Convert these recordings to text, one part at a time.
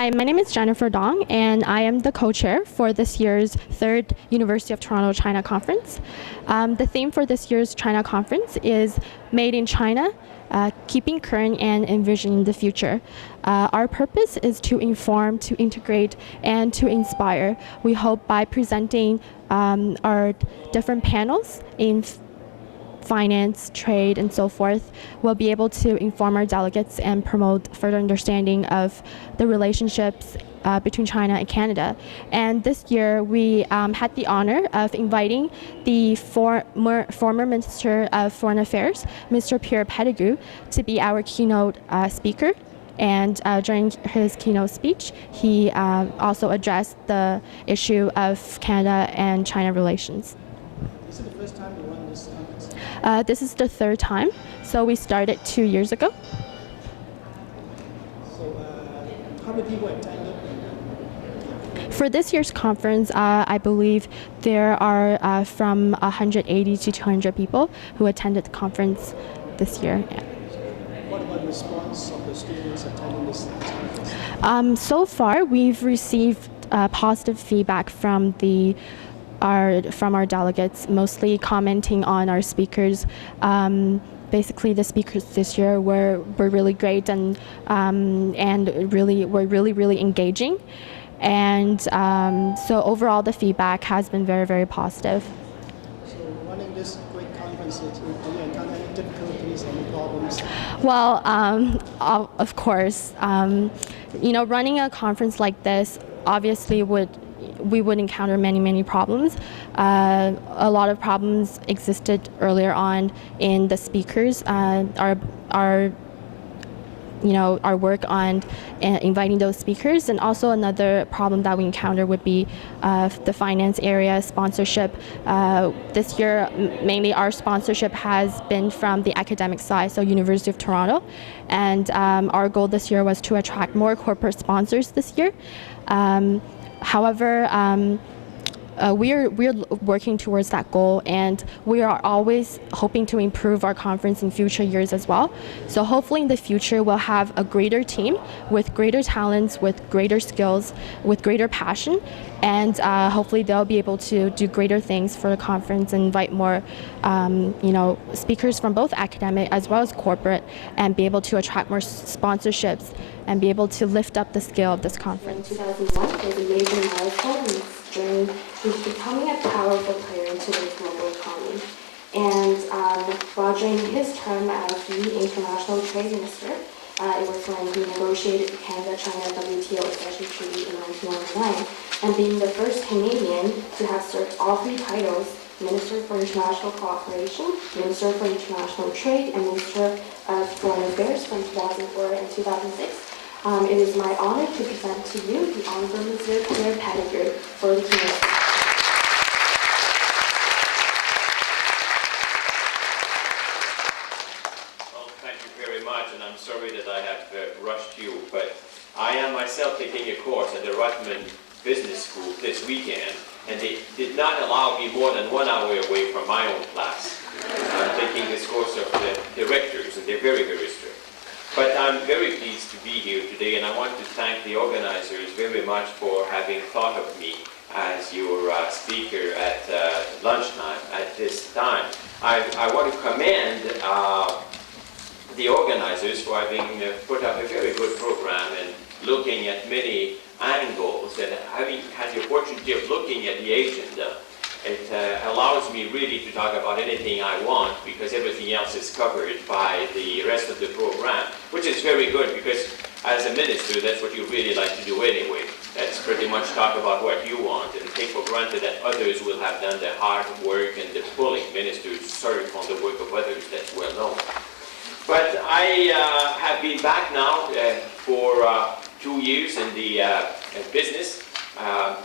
Hi, my name is Jennifer Dong, and I am the co-chair for this year's third University of Toronto China Conference. The theme for this year's China Conference is Made in China, Keeping Current and Envisioning the Future. Our purpose is to inform, to integrate, and to inspire. We hope by presenting our different panels in finance, trade, and so forth, we'll be able to inform our delegates and promote further understanding of the relationships between China and Canada. And this year, we had the honor of inviting the former Minister of Foreign Affairs, Mr. Pierre Pettigrew, to be our keynote speaker. And during his keynote speech, he also addressed the issue of Canada and China relations. Is it the first time you run this conference? This is the third time, so we started 2 years ago. So how many people attended? For this year's conference, I believe there are from 180 to 200 people who attended the conference this year. What about the response of the students attending this conference? So far, we've received positive feedback from our delegates, mostly commenting on our speakers. Basically, the speakers this year were really great and were really engaging. And so overall, the feedback has been very positive. So running this great conference, do you encounter any difficulties, any problems? Well, of course, running a conference like this obviously we would encounter many problems. A lot of problems existed earlier on in the speakers. Our work on inviting those speakers, and also another problem that we encounter would be the finance area sponsorship. This year, mainly our sponsorship has been from the academic side, so University of Toronto, and our goal this year was to attract more corporate sponsors this year. However, we're working towards that goal, and we are always hoping to improve our conference in future years as well. So hopefully in the future we'll have a greater team with greater talents, with greater skills, with greater passion, and hopefully they'll be able to do greater things for the conference and invite more speakers from both academic as well as corporate, and be able to attract more sponsorships and be able to lift up the scale of this conference. In 2001 was a major milestone in its journey into becoming a powerful player in today's global economy. And while during his term as the International Trade Minister, it was when he negotiated the Canada-China WTO Accession Treaty in 1999, and being the first Canadian to have served all three titles, Minister for International Cooperation, Minister for International Trade, and Minister of Foreign Affairs from 2004 and 2006. It is my honor to present to you the Honorable Mr. Pierre Pettigrew for the keynote. Well, thank you very much, and I'm sorry that I have rushed you, but I am myself taking a course at the Rutman Business School this weekend, and they did not allow me more than 1 hour away from my own class. I'm taking this course of the directors, and they're very strict. But I'm very pleased to be here today, and I want to thank the organizers very much for having thought of me as your speaker at lunchtime at this time. I want to commend the organizers for having put up a very good program and looking at many angles, and having had the opportunity of looking at the agenda. It allows me really to talk about anything I want, because everything else is covered by the rest of the program, which is very good, because as a minister, that's what you really like to do anyway. That's pretty much talk about what you want and take for granted that others will have done the hard work and the pulling. Ministers serve on the work of others, that's well known. But I have been back now for 2 years in the business.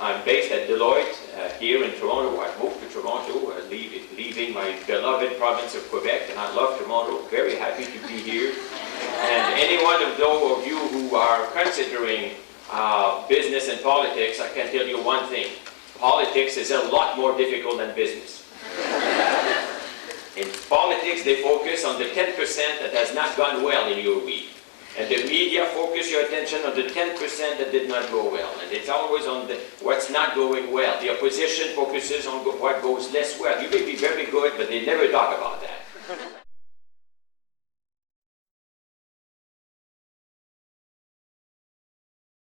I'm based at Deloitte here in Toronto. I moved to Toronto, leaving my beloved province of Quebec, and I love Toronto. Very happy to be here. And any one of those of you who are considering business and politics, I can tell you one thing. Politics is a lot more difficult than business. In politics, they focus on the 10% that has not gone well in your week. And the media focus your attention on the 10% that did not go well. And it's always on what's not going well. The opposition focuses on what goes less well. You may be very good, but they never talk about that.